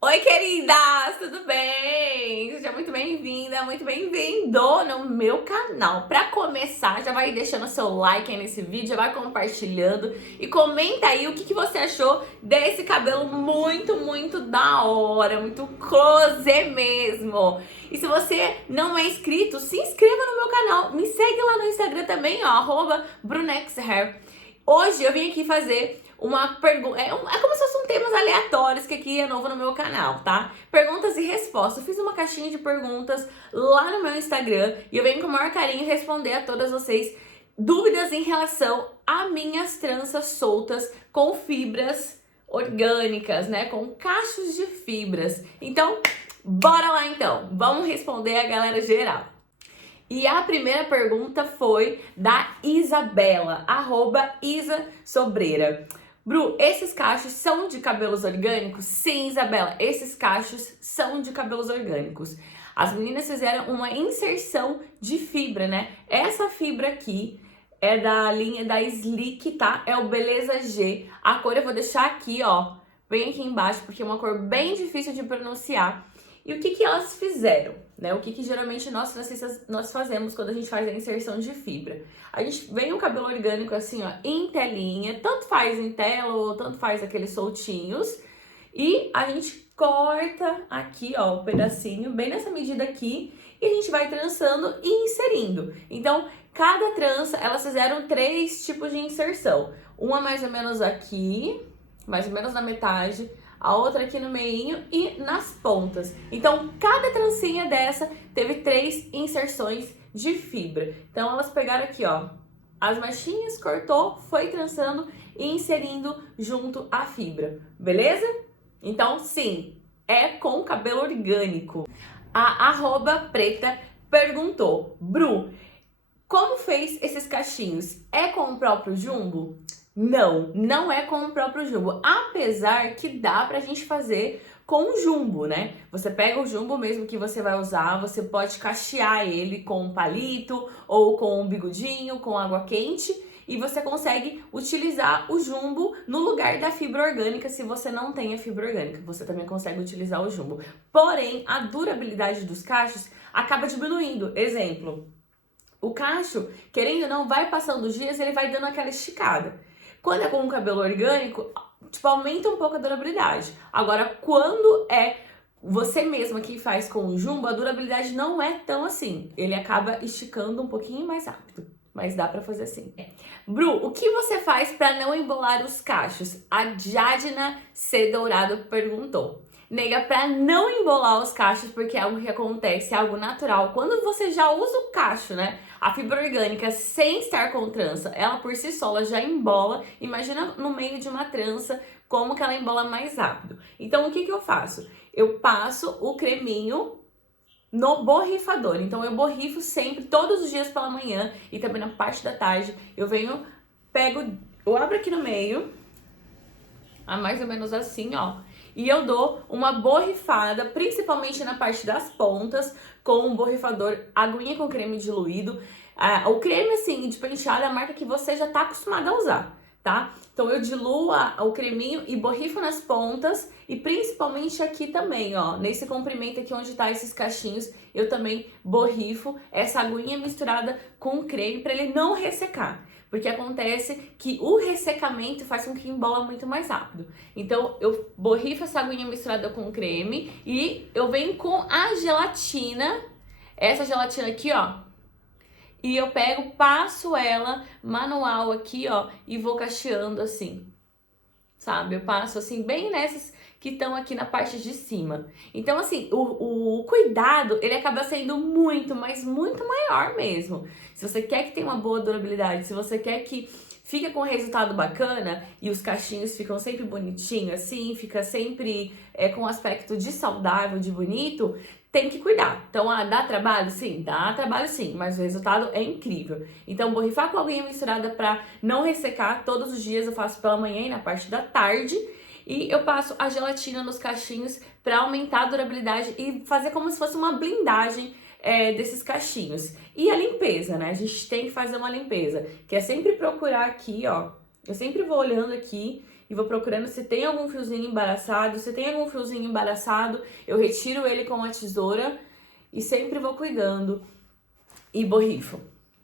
Oi, queridas, tudo bem? Seja muito bem-vinda, muito bem-vindo no meu canal. Para começar, já vai deixando seu like aí nesse vídeo, já vai compartilhando e comenta aí o que você achou desse cabelo muito da hora, muito close mesmo. E se você não é inscrito, se inscreva no meu canal, me segue lá no Instagram também, ó, @brunexhair. Hoje eu vim aqui fazer uma pergunta, é como se fossem temas aleatórios que aqui é novo no meu canal, tá? Perguntas e respostas. Eu fiz uma caixinha de perguntas lá no meu Instagram e eu venho com o maior carinho responder a todas vocês dúvidas em relação a minhas tranças soltas com fibras orgânicas, né? Com cachos de fibras. Então, bora lá então. Vamos responder a galera geral. E a primeira pergunta foi da Isabela, @IsaSobreira. Bru, esses cachos são de cabelos orgânicos? Sim, Isabela, esses cachos são de cabelos orgânicos. As meninas fizeram uma inserção de fibra, né? Essa fibra aqui é da linha da Slick, tá? É o Beleza G. A cor eu vou deixar aqui, ó, bem aqui embaixo, porque é uma cor bem difícil de pronunciar. E o que elas fizeram, né? O que geralmente nós fazemos quando a gente faz a inserção de fibra? A gente vem um cabelo orgânico assim, ó, em telinha, tanto faz em tela ou tanto faz aqueles soltinhos, e a gente corta aqui, ó, o pedacinho, bem nessa medida aqui, e a gente vai trançando e inserindo. Então, cada trança, elas fizeram 3 tipos de inserção. Uma mais ou menos aqui, mais ou menos na metade, a outra aqui no meinho e nas pontas. Então, cada trancinha dessa teve 3 inserções de fibra. Então, elas pegaram aqui, ó, as machinhas, cortou, foi trançando e inserindo junto à fibra, beleza? Então, sim, é com cabelo orgânico. A @preta perguntou: Bru, como fez esses cachinhos? É com o próprio jumbo? Não, não é com o próprio jumbo. Apesar que dá pra gente fazer com o jumbo, né? Você pega o jumbo mesmo que você vai usar, você pode cachear ele com um palito ou com um bigodinho, com água quente, e você consegue utilizar o jumbo no lugar da fibra orgânica se você não tem a fibra orgânica. Você também consegue utilizar o jumbo. Porém, a durabilidade dos cachos acaba diminuindo. Exemplo, o cacho, querendo ou não, vai passando os dias, ele vai dando aquela esticada. Quando é com um cabelo orgânico, tipo, aumenta um pouco a durabilidade. Agora, quando é você mesma que faz com o jumbo, a durabilidade não é tão assim. Ele acaba esticando um pouquinho mais rápido. Mas dá pra fazer assim. Bru, o que você faz pra não embolar os cachos? A Jadna C. Dourado perguntou. Nega, pra não embolar os cachos, porque é algo que acontece, é algo natural. Quando você já usa o cacho, né? A fibra orgânica, sem estar com trança, ela por si só ela já embola. Imagina no meio de uma trança, como que ela embola mais rápido. Então, o que eu faço? Eu passo o creminho no borrifador. Então, eu borrifo sempre, todos os dias pela manhã e também na parte da tarde. Eu venho, eu abro aqui no meio, mais ou menos assim, ó. E eu dou uma borrifada, principalmente na parte das pontas, com um borrifador, aguinha com creme diluído. O creme, assim, de penteado é a marca que você já tá acostumado a usar, tá? Então eu diluo o creminho e borrifo nas pontas e principalmente aqui também, ó, nesse comprimento aqui onde tá esses cachinhos, eu também borrifo essa aguinha misturada com creme para ele não ressecar. Porque acontece que o ressecamento faz com que embola muito mais rápido. Então, eu borrifo essa aguinha misturada com creme e eu venho com a gelatina, essa gelatina aqui, ó. E eu pego, passo ela manual aqui, ó, e vou cacheando assim, sabe? Eu passo assim, bem nessas que estão aqui na parte de cima. Então, assim, o cuidado, ele acaba sendo muito, mas muito maior mesmo. Se você quer que tenha uma boa durabilidade, se você quer que fique com um resultado bacana e os cachinhos ficam sempre bonitinhos assim, fica sempre com um aspecto de saudável, de bonito, tem que cuidar. Então, dá trabalho? Sim, dá trabalho sim, mas o resultado é incrível. Então, borrifar com aguinha misturada para não ressecar, todos os dias eu faço pela manhã e na parte da tarde. E eu passo a gelatina nos cachinhos para aumentar a durabilidade e fazer como se fosse uma blindagem desses cachinhos. E a limpeza, né? A gente tem que fazer uma limpeza, que é sempre procurar aqui, ó. Eu sempre vou olhando aqui e vou procurando se tem algum fiozinho embaraçado. Se tem algum fiozinho embaraçado, eu retiro ele com a tesoura e sempre vou cuidando e borrifo.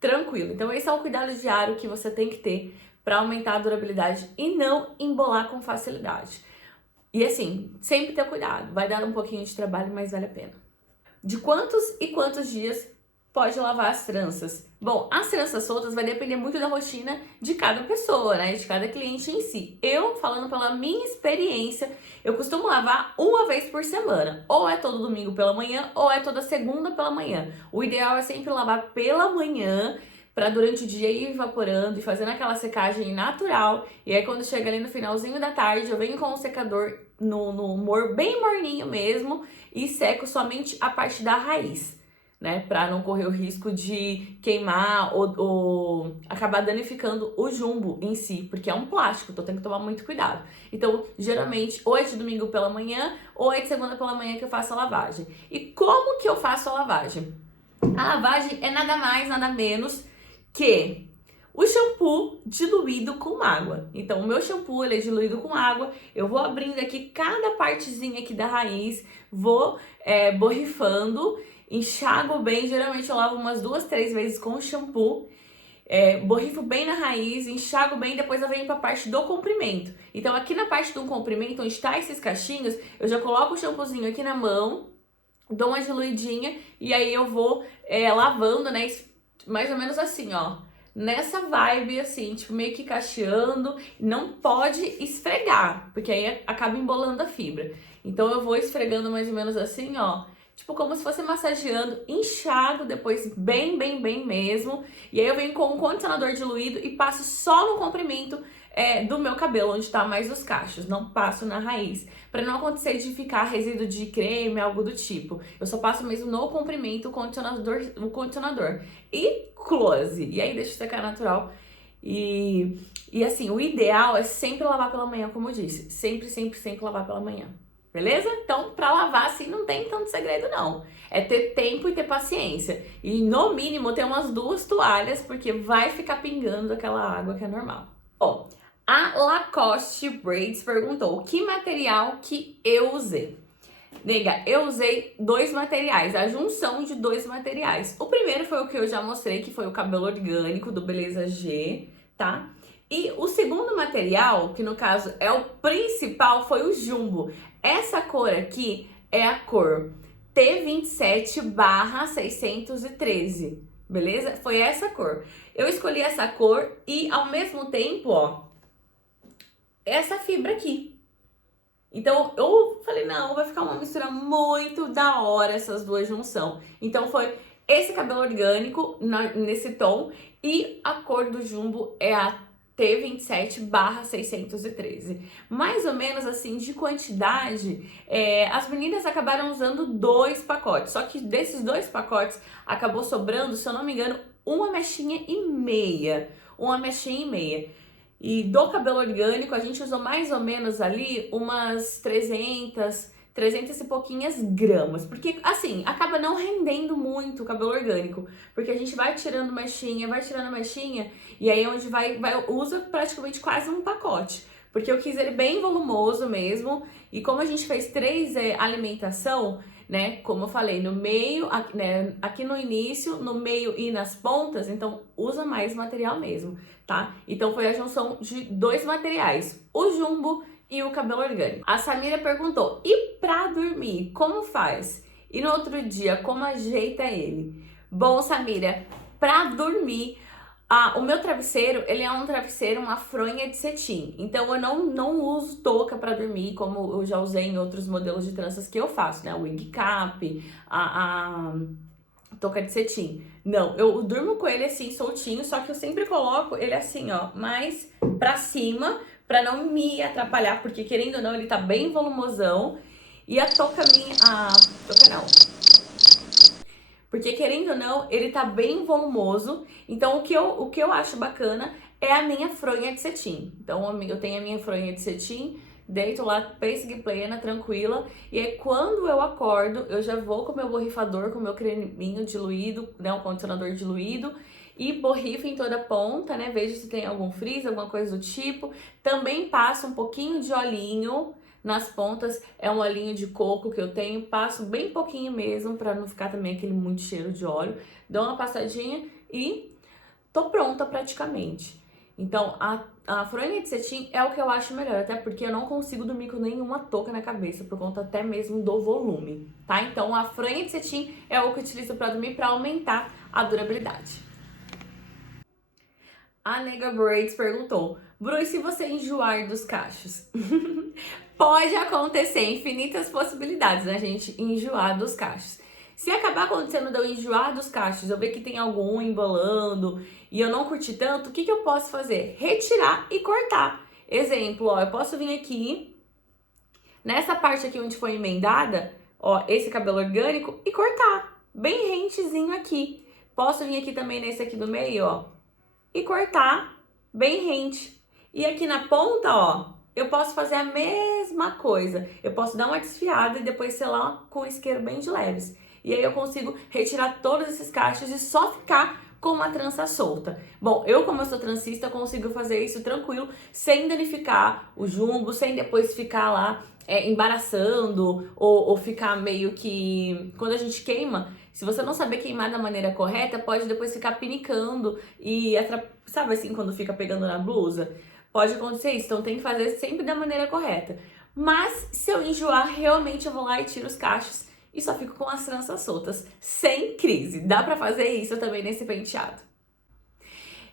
Tranquilo. Então esse é o cuidado diário que você tem que ter para aumentar a durabilidade e não embolar com facilidade. E assim, sempre ter cuidado. Vai dar um pouquinho de trabalho, mas vale a pena. De quantos e quantos dias pode lavar as tranças? Bom, as tranças soltas vai depender muito da rotina de cada pessoa, né? De cada cliente em si. Eu, falando pela minha experiência, eu costumo lavar uma vez por semana. Ou é todo domingo pela manhã, ou é toda segunda pela manhã. O ideal é sempre lavar pela manhã, para durante o dia ir evaporando e fazendo aquela secagem natural. E aí quando chega ali no finalzinho da tarde, eu venho com o secador bem morninho mesmo e seco somente a parte da raiz, né? Para não correr o risco de queimar ou acabar danificando o jumbo em si, porque é um plástico, então tem que tomar muito cuidado. Então, geralmente, ou é de domingo pela manhã, ou é de segunda pela manhã que eu faço a lavagem. E como que eu faço a lavagem? A lavagem é nada mais, nada menos que o shampoo diluído com água. Então, o meu shampoo ele é diluído com água. Eu vou abrindo aqui cada partezinha aqui da raiz, vou borrifando, enxago bem. Geralmente eu lavo umas 2, 3 vezes com o shampoo. Borrifo bem na raiz, enxago bem, depois eu venho para a parte do comprimento. Então, aqui na parte do comprimento, onde está esses cachinhos, eu já coloco o shampoozinho aqui na mão, dou uma diluidinha e aí eu vou lavando, né? Mais ou menos assim, ó. Nessa vibe, assim, tipo, meio que cacheando. Não pode esfregar, porque aí acaba embolando a fibra. Então, eu vou esfregando mais ou menos assim, ó. Tipo, como se fosse massageando, enxago depois bem, bem, bem mesmo. E aí eu venho com um condicionador diluído e passo só no comprimento do meu cabelo, onde tá mais os cachos. Não passo na raiz, para não acontecer de ficar resíduo de creme, algo do tipo. Eu só passo mesmo no comprimento o condicionador. E close. E aí deixa secar natural. E assim, o ideal é sempre lavar pela manhã, como eu disse. Sempre, sempre, sempre lavar pela manhã. Beleza? Então, pra lavar assim não tem tanto segredo não. É ter tempo e ter paciência. E no mínimo ter umas 2 toalhas, porque vai ficar pingando aquela água que é normal. Ó, a Lacoste Braids perguntou que material que eu usei. Nega, eu usei 2 materiais, a junção de 2 materiais. O primeiro foi o que eu já mostrei, que foi o cabelo orgânico do Beleza G, tá? E o segundo material, que no caso é o principal, foi o Jumbo. Essa cor aqui é a cor T27/613, beleza? Foi essa cor. Eu escolhi essa cor e ao mesmo tempo, ó, essa fibra aqui. Então, eu falei, não, vai ficar uma mistura muito da hora essas 2 junção. Então, foi esse cabelo orgânico nesse tom e a cor do Jumbo é a T27/613. Mais ou menos assim, de quantidade, as meninas acabaram usando 2 pacotes. Só que desses 2 pacotes, acabou sobrando, se eu não me engano, uma mechinha e meia. Uma mechinha e meia. E do cabelo orgânico, a gente usou mais ou menos ali umas 300 e pouquinhas gramas. Porque, assim, acaba não rendendo muito o cabelo orgânico. Porque a gente vai tirando mechinha, e aí onde usa praticamente quase um pacote. Porque eu quis ele bem volumoso mesmo. E como a gente fez 3 alimentação, né? Como eu falei, no meio, aqui no início, no meio e nas pontas, então usa mais material mesmo, tá? Então foi a junção de 2 materiais, o Jumbo e o cabelo orgânico. A Samira perguntou, e pra dormir, como faz? E no outro dia, como ajeita ele? Bom, Samira, pra dormir, o meu travesseiro, ele é um travesseiro, uma fronha de cetim. Então, eu não uso touca para dormir, como eu já usei em outros modelos de tranças que eu faço, né? O wig cap, a touca de cetim. Não, eu durmo com ele assim, soltinho, só que eu sempre coloco ele assim, ó, mais pra cima, pra não me atrapalhar, porque querendo ou não, ele tá bem volumosão. E a touca porque querendo ou não, ele tá bem volumoso. Então, o que eu acho bacana é a minha fronha de cetim. Então, eu tenho a minha fronha de cetim, deito lá, pêssega plena, tranquila. E aí, quando eu acordo, eu já vou com o meu borrifador, com o meu creminho diluído, né, o condicionador diluído. e borrifo em toda a ponta, né? Vejo se tem algum frizz, alguma coisa do tipo. Também passo um pouquinho de olhinho nas pontas, é um olhinho de coco que eu tenho, passo bem pouquinho mesmo, pra não ficar também aquele muito cheiro de óleo. Dou uma passadinha e tô pronta praticamente. Então, a fronha de cetim é o que eu acho melhor, até porque eu não consigo dormir com nenhuma touca na cabeça, por conta até mesmo do volume, tá? Então, a fronha de cetim é o que eu utilizo pra dormir, pra aumentar a durabilidade. A Nega Braids perguntou: Bru, e se você enjoar dos cachos? Pode acontecer, infinitas possibilidades, né, gente, enjoar dos cachos. Se acabar acontecendo de eu enjoar dos cachos, eu ver que tem algum embolando e eu não curti tanto, o que eu posso fazer? Retirar e cortar. Exemplo, ó, eu posso vir aqui, nessa parte aqui onde foi emendada, ó, esse cabelo orgânico, e cortar, bem rentezinho aqui. Posso vir aqui também nesse aqui do meio, ó, e cortar bem rente. E aqui na ponta, ó, eu posso fazer a mesma coisa. Eu posso dar uma desfiada e depois selar com isqueiro bem de leves. E aí eu consigo retirar todos esses cachos e só ficar com uma trança solta. Bom, como eu sou transista, eu consigo fazer isso tranquilo, sem danificar o jumbo, sem depois ficar lá embaraçando ou ficar meio que... Quando a gente queima, se você não saber queimar da maneira correta, pode depois ficar pinicando e sabe assim, quando fica pegando na blusa? Pode acontecer isso, então tem que fazer sempre da maneira correta. Mas se eu enjoar, realmente eu vou lá e tiro os cachos e só fico com as tranças soltas, sem crise. Dá pra fazer isso também nesse penteado.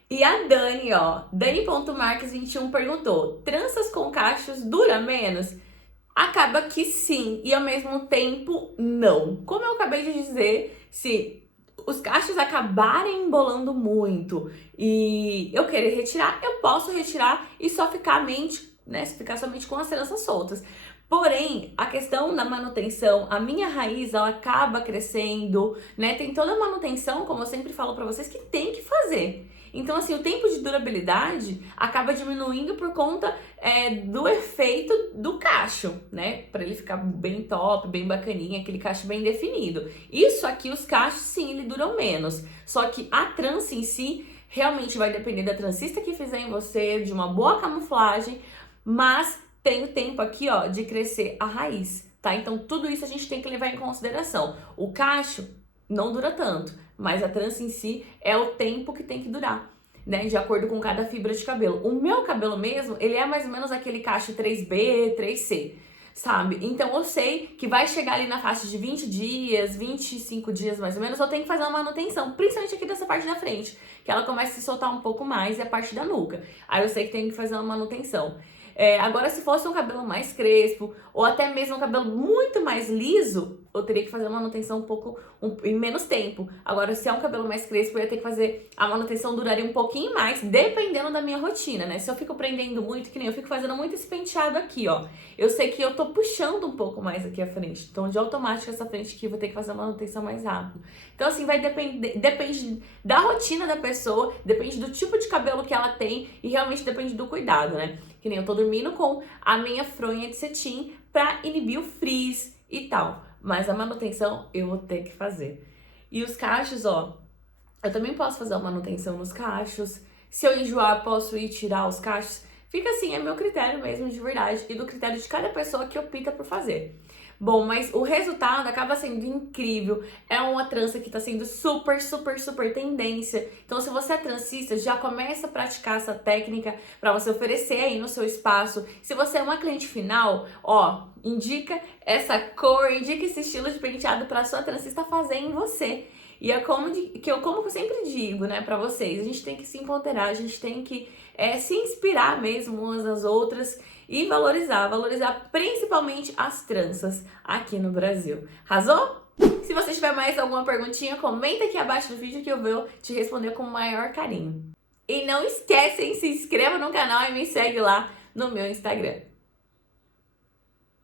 E a Dani, ó, Dani.marques21 perguntou: tranças com cachos dura menos? Acaba que sim, e ao mesmo tempo não. Como eu acabei de dizer, se os cachos acabarem embolando muito e eu querer retirar, eu posso retirar e só ficar ficar somente com as tranças soltas. Porém, a questão da manutenção, a minha raiz, ela acaba crescendo, né? Tem toda a manutenção, como eu sempre falo pra vocês, que tem que fazer. Então, assim, o tempo de durabilidade acaba diminuindo por conta do efeito do cacho, né? Pra ele ficar bem top, bem bacaninha, aquele cacho bem definido. Isso aqui, os cachos, sim, ele duram menos. Só que a trança em si, realmente vai depender da transista que fizer em você, de uma boa camuflagem, mas tem o tempo aqui, ó, de crescer a raiz, tá? Então, tudo isso a gente tem que levar em consideração. O cacho não dura tanto, mas a trança em si é o tempo que tem que durar, né? De acordo com cada fibra de cabelo. O meu cabelo mesmo, ele é mais ou menos aquele cacho 3B, 3C, sabe? Então, eu sei que vai chegar ali na faixa de 20 dias, 25 dias mais ou menos, eu tenho que fazer uma manutenção, principalmente aqui dessa parte da frente, que ela começa a se soltar um pouco mais, e a parte da nuca. Aí eu sei que tenho que fazer uma manutenção. Agora, se fosse um cabelo mais crespo, ou até mesmo um cabelo muito mais liso, eu teria que fazer a manutenção em menos tempo. Agora, se é um cabelo mais crespo, eu ia ter que fazer a manutenção, duraria um pouquinho mais, dependendo da minha rotina, né? Se eu fico prendendo muito, que nem eu fico fazendo muito esse penteado aqui, ó, eu sei que eu tô puxando um pouco mais aqui a frente. Então, de automático, essa frente aqui, eu vou ter que fazer a manutenção mais rápido. Então, assim, depende da rotina da pessoa, depende do tipo de cabelo que ela tem e realmente depende do cuidado, né? Que nem eu tô dormindo com a minha fronha de cetim pra inibir o frizz e tal. Mas a manutenção eu vou ter que fazer. E os cachos, ó, eu também posso fazer a manutenção nos cachos. Se eu enjoar, posso ir tirar os cachos. Fica assim, é meu critério mesmo, de verdade, e do critério de cada pessoa que opta por fazer. Bom, mas o resultado acaba sendo incrível. É uma trança que tá sendo super, super, super tendência. Então, se você é transista, já começa a praticar essa técnica para você oferecer aí no seu espaço. Se você é uma cliente final, ó, indica essa cor, indica esse estilo de penteado para sua transista fazer em você. E é como eu sempre digo, né, pra vocês, a gente tem que se empoderar, a gente tem que se inspirar mesmo umas nas outras e valorizar principalmente as tranças aqui no Brasil. Arrasou? Se você tiver mais alguma perguntinha, comenta aqui abaixo do vídeo que eu vou te responder com o maior carinho. E não esquece, se inscreva no canal e me segue lá no meu Instagram.